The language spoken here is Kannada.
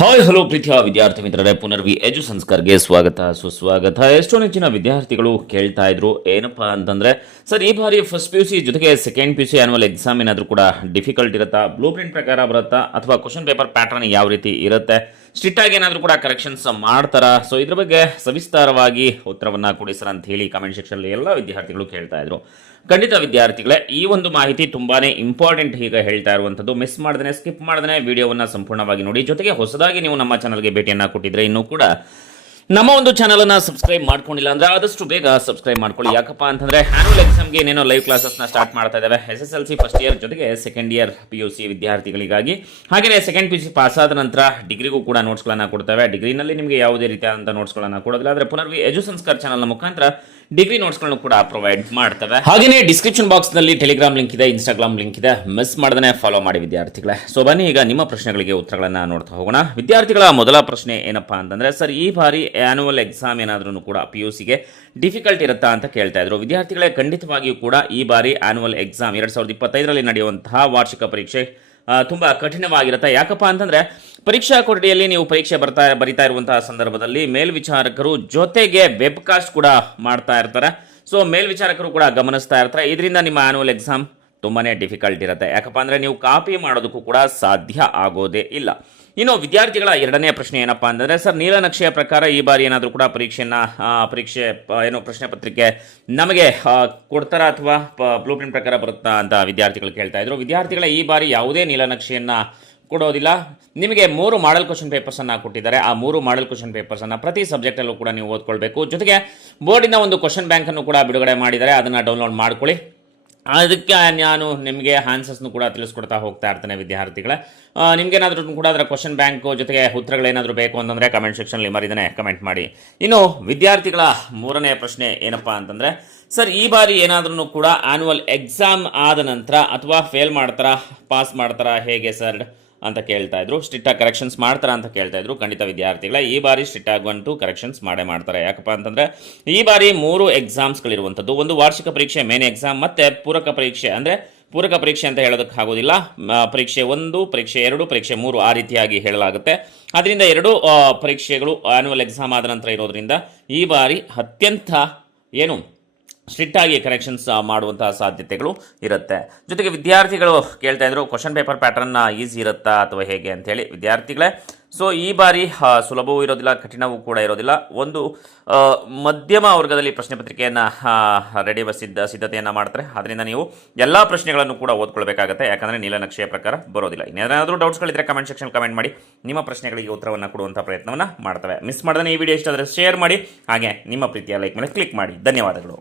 ಹಾಯ್ ಹಲೋ ಪ್ರೀತಿಯ ವಿದ್ಯಾರ್ಥಿ ಮಿತ್ರರೇ, ಪುನರ್ವಿ ಎಜು ಸಂಸ್ಕಾರ್ಗೆ ಸ್ವಾಗತ ಸುಸ್ವಾಗತ. ಎಷ್ಟೋ ನೆಚ್ಚಿನ ವಿದ್ಯಾರ್ಥಿಗಳು ಕೇಳ್ತಾ ಇದ್ರು ಏನಪ್ಪಾ ಅಂತಂದ್ರೆ, ಸರ್ ಈ ಬಾರಿ ಫಸ್ಟ್ ಪಿ ಯು ಸಿ ಜೊತೆಗೆ second P U C annual exam ಏನಾದರೂ ಕೂಡ ಡಿಫಿಕಲ್ಟ್ ಇರುತ್ತಾ, ಬ್ಲೂ ಪ್ರಿಂಟ್ ಪ್ರಕಾರ ಬರುತ್ತಾ, ಅಥವಾ ಕ್ವಶನ್ ಪೇಪರ್ ಪ್ಯಾಟರ್ನ್ ಯಾವ ರೀತಿ ಇರುತ್ತೆ, ಸ್ಟ್ರಿಕ್ಟ್ ಆಗಿ ಏನಾದರೂ ಕೂಡ ಕರೆಕ್ಷನ್ಸ್ ಮಾಡ್ತಾರಾ? ಸೊ ಇದ್ರ ಬಗ್ಗೆ ಸವಿಸ್ತಾರವಾಗಿ ಉತ್ತರವನ್ನ ಕೊಡಿ ಸರ್ ಅಂತ ಹೇಳಿ ಕಮೆಂಟ್ ಸೆಕ್ಷನ್ ಎಲ್ಲ ವಿದ್ಯಾರ್ಥಿಗಳು ಕೇಳ್ತಾ ಇದ್ರು. ಖಂಡಿತ ವಿದ್ಯಾರ್ಥಿಗಳೇ, ಈ ಒಂದು ಮಾಹಿತಿ ತುಂಬಾನೇ ಇಂಪಾರ್ಟೆಂಟ್ ಈಗ ಹೇಳ್ತಾ ಇರುವಂಥದ್ದು. ಮಿಸ್ ಮಾಡದೇ ಸ್ಕಿಪ್ ಮಾಡದೇ ವಿಡಿಯೋವನ್ನು ಸಂಪೂರ್ಣವಾಗಿ ನೋಡಿ. ಜೊತೆಗೆ ಹೊಸದಾಗಿ ನೀವು ನಮ್ಮ ಚಾನಲ್ಗೆ ಭೇಟಿಯನ್ನು ಕೊಟ್ಟಿದ್ರೆ ಇನ್ನೂ ಕೂಡ ನಮ್ಮ ಒಂದು ಚಾನಲನ್ನು ಸಬ್ಸ್ಕ್ರೈಬ್ ಮಾಡ್ಕೊಂಡಿಲ್ಲ ಅಂದ್ರೆ ಆದಷ್ಟು ಬೇಗ ಸಬ್ಸ್ಕ್ರೈಬ್ ಮಾಡ್ಕೊಳ್ಳಿ. ಯಾಕಪ್ಪ ಅಂತಂದ್ರೆ ಆನ್ಯುವಲ್ ಎಕ್ಸಾಮ್ಗೆ ಏನೇನೋ ಲೈವ್ ಕ್ಲಾಸಸ್ನ ಸ್ಟಾರ್ಟ್ ಮಾಡ್ತಾ ಇದ್ದಾವೆ. SSLC ಫಸ್ಟ್ ಇಯರ್ ಜೊತೆಗೆ ಸೆಕೆಂಡ್ ಇಯರ್ PUC ವಿದ್ಯಾರ್ಥಿಗಳಿಗಾಗಿ. ಹಾಗೆಯೇ ಸೆಕೆಂಡ್ PUC ಪಾಸ್ ಆದ ನಂತರ ಡಿಗ್ರಿಗೂ ಕೂಡ ನೋಟ್ಸ್ಗಳನ್ನು ಕೊಡ್ತೇವೆ. ಡಿಗ್ರಿನಲ್ಲಿ ನಿಮಗೆ ಯಾವುದೇ ರೀತಿಯಾದಂಥ ನೋಟ್ಸ್ಗಳನ್ನು ಕೊಡೋದಿಲ್ಲ, ಆದರೆ ಪುನರ್ವಿ ಎಜು ಸಂಸ್ಕಾರ ಚಾನಲ್ನ ಮುಖಾಂತರ ಡಿಗ್ರಿ ನೋಟ್ಸ್ಗಳನ್ನು ಕೂಡ ಪ್ರೊವೈಡ್ ಮಾಡ್ತವೆ. ಹಾಗೆಯೇ ಡಿಸ್ಕ್ರಿಪ್ಷನ್ ಬಾಕ್ಸ್ ನಲ್ಲಿ ಟೆಲಿಗ್ರಾಮ್ ಲಿಂಕ್ ಇದೆ, ಇನ್ಸ್ಟಾಗ್ರಾಮ್ ಲಿಂಕ್ ಇದೆ, ಮಿಸ್ ಮಾಡದೇ ಫಾಲೋ ಮಾಡಿ ವಿದ್ಯಾರ್ಥಿಗಳೇ. ಸೊ ಬನ್ನಿ ಈಗ ನಿಮ್ಮ ಪ್ರಶ್ನೆಗಳಿಗೆ ಉತ್ತರಗಳನ್ನ ನೋಡ್ತಾ ಹೋಗೋಣ. ವಿದ್ಯಾರ್ಥಿಗಳ ಮೊದಲ ಪ್ರಶ್ನೆ ಏನಪ್ಪಾ ಅಂತಂದ್ರೆ, ಸರ್ ಈ ಬಾರಿ ಆನ್ಯುವಲ್ ಎಕ್ಸಾಮ್ ಏನಾದ್ರೂ ಕೂಡ PUCಗೆ ಡಿಫಿಕಲ್ಟ್ ಇರುತ್ತಾ ಅಂತ ಕೇಳ್ತಾ ಇದ್ರು. ವಿದ್ಯಾರ್ಥಿಗಳೇ, ಖಂಡಿತವಾಗಿಯೂ ಕೂಡ ಈ ಬಾರಿ ಆನ್ಯುವಲ್ ಎಕ್ಸಾಮ್ 2025ರಲ್ಲಿ ನಡೆಯುವಂತಹ ವಾರ್ಷಿಕ ಪರೀಕ್ಷೆ ತುಂಬ ಕಠಿಣವಾಗಿರುತ್ತೆ. ಯಾಕಪ್ಪ ಅಂತಂದರೆ ಪರೀಕ್ಷಾ ಕೊಠಡಿಯಲ್ಲಿ ನೀವು ಪರೀಕ್ಷೆ ಬರಿತಾ ಇರುವಂತಹ ಸಂದರ್ಭದಲ್ಲಿ ಮೇಲ್ವಿಚಾರಕರು ಜೊತೆಗೆ ವೆಬ್ಕಾಸ್ಟ್ ಕೂಡ ಮಾಡ್ತಾ ಇರ್ತಾರೆ. ಸೊ ಮೇಲ್ವಿಚಾರಕರು ಕೂಡ ಗಮನಿಸ್ತಾ ಇರ್ತಾರೆ. ಇದರಿಂದ ನಿಮ್ಮ ಆನ್ಯುವಲ್ ಎಕ್ಸಾಮ್ ತುಂಬಾ ಡಿಫಿಕಲ್ಟ್ ಇರುತ್ತೆ. ಯಾಕಪ್ಪ ಅಂದರೆ ನೀವು ಕಾಪಿ ಮಾಡೋದಕ್ಕೂ ಕೂಡ ಸಾಧ್ಯ ಆಗೋದೇ ಇಲ್ಲ. ಇನ್ನು ವಿದ್ಯಾರ್ಥಿಗಳ ಎರಡನೇ ಪ್ರಶ್ನೆ ಏನಪ್ಪಾ ಅಂತಂದರೆ, ಸರ್ ನೀಲನಕ್ಷೆಯ ಪ್ರಕಾರ ಈ ಬಾರಿ ಏನಾದರೂ ಕೂಡ ಪರೀಕ್ಷೆ ಪ್ರಶ್ನೆ ಪತ್ರಿಕೆ ನಮಗೆ ಕೊಡ್ತಾರಾ ಅಥವಾ ಬ್ಲೂ ಪ್ರಿಂಟ್ ಪ್ರಕಾರ ಬರುತ್ತಾ ಅಂತ ವಿದ್ಯಾರ್ಥಿಗಳು ಕೇಳ್ತಾ ಇದ್ರು. ವಿದ್ಯಾರ್ಥಿಗಳ ಈ ಬಾರಿ ಯಾವುದೇ ನೀಲನಕ್ಷೆಯನ್ನು ಕೊಡೋದಿಲ್ಲ. ನಿಮಗೆ 3 ಮಾಡೆಲ್ ಕ್ವಶನ್ ಪೇಪರ್ಸನ್ನು ಕೊಟ್ಟಿದ್ದಾರೆ. ಆ 3 ಮಾಡೆಲ್ ಕ್ವಶನ್ ಪೇಪರ್ಸನ್ನು ಪ್ರತಿ ಸಬ್ಜೆಕ್ಟಲ್ಲೂ ಕೂಡ ನೀವು ಓದ್ಕೊಳ್ಬೇಕು. ಜೊತೆಗೆ ಬೋರ್ಡಿನ ಒಂದು ಕ್ವಶನ್ ಬ್ಯಾಂಕನ್ನು ಕೂಡ ಬಿಡುಗಡೆ ಮಾಡಿದ್ದಾರೆ, ಅದನ್ನು ಡೌನ್ಲೋಡ್ ಮಾಡ್ಕೊಳ್ಳಿ. ಅದಕ್ಕೆ ನಾನು ನಿಮಗೆ ಆನ್ಸರ್ಸ್ನು ಕೂಡ ತಿಳಿಸ್ಕೊಡ್ತಾ ಹೋಗ್ತಾ ಇರ್ತೇನೆ ವಿದ್ಯಾರ್ಥಿಗಳೇ. ನಿಮಗೇನಾದರೂ ಕೂಡ ಅದರ ಕ್ವಶನ್ ಬ್ಯಾಂಕು ಜೊತೆಗೆ ಉತ್ತರಗಳೇನಾದರೂ ಬೇಕು ಅಂತಂದರೆ ಕಮೆಂಟ್ ಸೆಕ್ಷನ್ಲಿ ಮರಿದೇನೆ ಕಮೆಂಟ್ ಮಾಡಿ. ಇನ್ನು ವಿದ್ಯಾರ್ಥಿಗಳ ಮೂರನೇ ಪ್ರಶ್ನೆ ಏನಪ್ಪಾ ಅಂತಂದರೆ, ಸರ್ ಈ ಬಾರಿ ಏನಾದ್ರೂ ಕೂಡ ಆನ್ಯುವಲ್ ಎಕ್ಸಾಮ್ ಆದ ನಂತರ ಅಥವಾ ಫೇಲ್ ಮಾಡ್ತಾರಾ, ಪಾಸ್ ಮಾಡ್ತಾರಾ, ಹೇಗೆ ಸರ್ ಅಂತ ಕೇಳ್ತಾ ಇದ್ರು. ಸ್ಟ್ರಿಕ್ಟಾಗಿ ಕರೆಕ್ಷನ್ಸ್ ಮಾಡ್ತಾರಾ ಅಂತ ಕೇಳ್ತಾ ಇದ್ರು. ಖಂಡಿತ ವಿದ್ಯಾರ್ಥಿಗಳ ಈ ಬಾರಿ ಸ್ಟ್ರಿಕ್ಟಾಗಿ ಬಂತು ಕರೆಕ್ಷನ್ಸ್ ಮಾಡ್ತಾರೆ. ಯಾಕಪ್ಪ ಅಂತಂದರೆ ಈ ಬಾರಿ 3 ಎಕ್ಸಾಮ್ಸ್ಗಳಿರುವಂಥದ್ದು. ಒಂದು ವಾರ್ಷಿಕ ಪರೀಕ್ಷೆ ಮೇನ್ ಎಕ್ಸಾಮ್, ಮತ್ತು ಪೂರಕ ಪರೀಕ್ಷೆ. ಅಂದರೆ ಪೂರಕ ಪರೀಕ್ಷೆ ಅಂತ ಹೇಳೋದಕ್ಕೆ ಆಗೋದಿಲ್ಲ, ಪರೀಕ್ಷೆ 1, ಪರೀಕ್ಷೆ 2, ಪರೀಕ್ಷೆ 3 ಆ ರೀತಿಯಾಗಿ ಹೇಳಲಾಗುತ್ತೆ. ಅದರಿಂದ 2 ಪರೀಕ್ಷೆಗಳು ಆನ್ಯುವಲ್ ಎಕ್ಸಾಮ್ ಆದ ನಂತರ ಇರೋದ್ರಿಂದ ಈ ಬಾರಿ ಅತ್ಯಂತ ಸ್ಟ್ರಿಕ್ಟ್ ಆಗಿ ಕರೆಕ್ಷನ್ಸ್ ಮಾಡುವಂತಹ ಸಾಧ್ಯತೆಗಳು ಇರುತ್ತೆ. ಜೊತೆಗೆ ವಿದ್ಯಾರ್ಥಿಗಳು ಕೇಳ್ತಾ ಇದ್ರು ಕ್ವಶನ್ ಪೇಪರ್ ಪ್ಯಾಟರ್ನ್ ಈಸಿ ಇರುತ್ತಾ ಅಥವಾ ಹೇಗೆ ಅಂತೇಳಿ. ವಿದ್ಯಾರ್ಥಿಗಳೇ, ಸೊ ಈ ಬಾರಿ ಸುಲಭವೂ ಇರೋದಿಲ್ಲ, ಕಠಿಣವೂ ಕೂಡ ಇರೋದಿಲ್ಲ. ಒಂದು ಮಧ್ಯಮ ವರ್ಗದಲ್ಲಿ ಪ್ರಶ್ನೆ ಪತ್ರಿಕೆಯನ್ನು ರೆಡಿ ಸಿದ್ಧತೆಯನ್ನು ಮಾಡ್ತಾರೆ. ಅದರಿಂದ ನೀವು ಎಲ್ಲ ಪ್ರಶ್ನೆಗಳನ್ನು ಕೂಡ ಓದ್ಕೊಳ್ಬೇಕಾಗುತ್ತೆ, ಯಾಕಂದರೆ ನೀಲನಕ್ಷೆಯ ಪ್ರಕಾರ ಬರೋದಿಲ್ಲ. ಇನ್ನೇನಾದರೂ ಡೌಟ್ಸ್ಗಳಿದ್ರೆ ಕಮೆಂಟ್ ಸೆಕ್ಷನ್ ಕಮೆಂಟ್ ಮಾಡಿ, ನಿಮ್ಮ ಪ್ರಶ್ನೆಗಳಿಗೆ ಉತ್ತರವನ್ನು ಕೊಡುವಂಥ ಪ್ರಯತ್ನವನ್ನು ಮಾಡ್ತವೆ. ಮಿಸ್ ಮಾಡದೇ ಈ ವಿಡಿಯೋ ಇಷ್ಟ ಆದರೆ ಶೇರ್ ಮಾಡಿ, ಹಾಗೆ ನಿಮ್ಮ ಪ್ರೀತಿಯ ಲೈಕ್ ಮೇಲೆ ಕ್ಲಿಕ್ ಮಾಡಿ. ಧನ್ಯವಾದಗಳು.